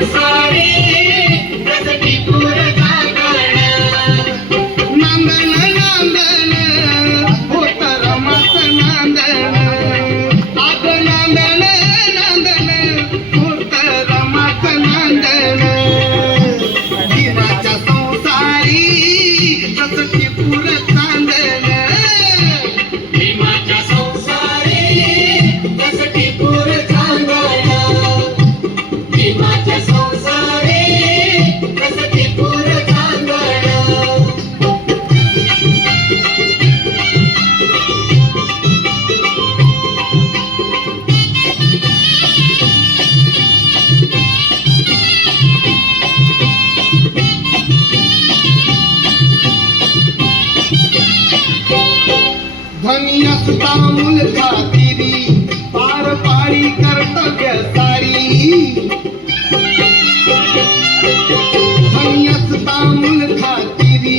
संसारी रसटी पूर जागरण नांदन नांदन होत रमत नांदन आग नांदन नांदन होत रमत नांदन जीवाच्या संसारी रसटी पूर चांदन भीमाच्या संसारी रसटी पूर चांदन भीमाच्या संसारी रसटी पूर चांदन धनी असता मूल खातिरी पार पाडी कर्तव्य सारी धनी असता मूल खातिरी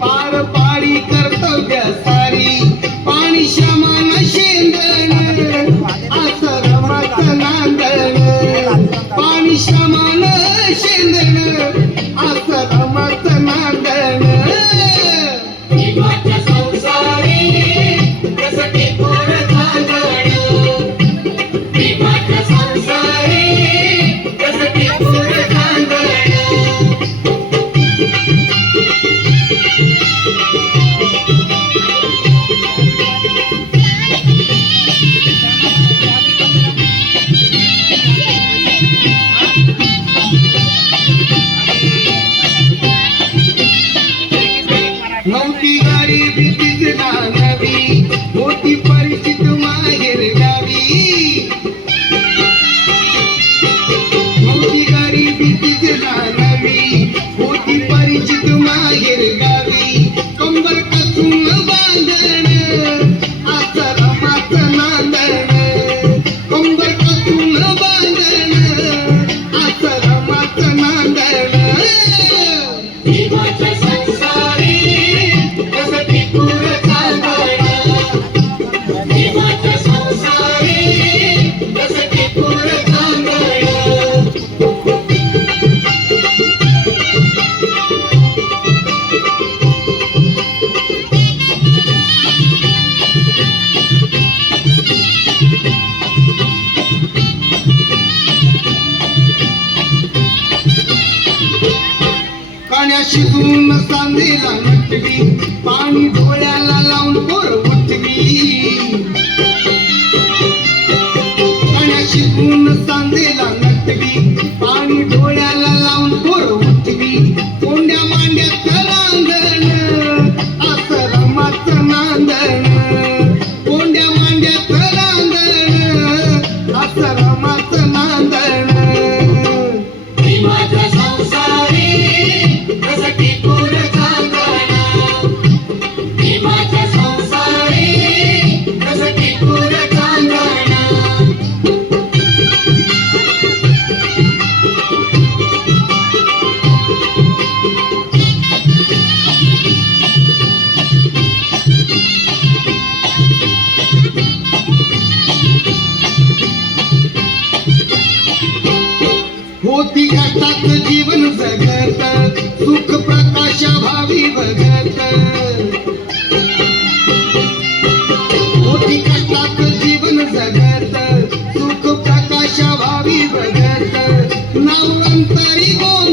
पार पाडी कर्तव्य सारी पाणी शमान शेंदण असं रमत नांदण पाणी शमान शेंदण असं रमत नांदण भीमाच्या संसारी रसटी पूर चांदण भीमाच्या संसारी रसटी पूर चांदण नव्हती गरीबी तिजना नवी होती परिचित माहेर गावी नव्हती गरीबी तिजना नवी होती परिचित माहेर गावी कंबर कसून बांधण असं रमत नांदण कंबर कसून बांधण असं रमत नांदण भीमाच्या संसारी रसटी पूर चांदण भीमाच्या संसारी रसटी पूर चांदण कान्या शिजून सांदेला नटवी पाणी डोळ्याला लावून पोर उठवी कान्या शिजून सांदेला नटवी पाणी डोळ्याला लावून पोर उठवी कोंड्या मांड्यात रांगण असं रमत नांदण कोंड्या मांड्यात रांगण असं रमत नांदण भीमाच्या संसारी रसटी पूर चांदण भीमाच्या संसारी रसटी पूर चांदण होती कष्टात जीवन जगत सुख प्रकाशा भावी बघत होती कष्टात जीवन जगत सुख प्रकाशा भावी बघत नाव अंतरी गो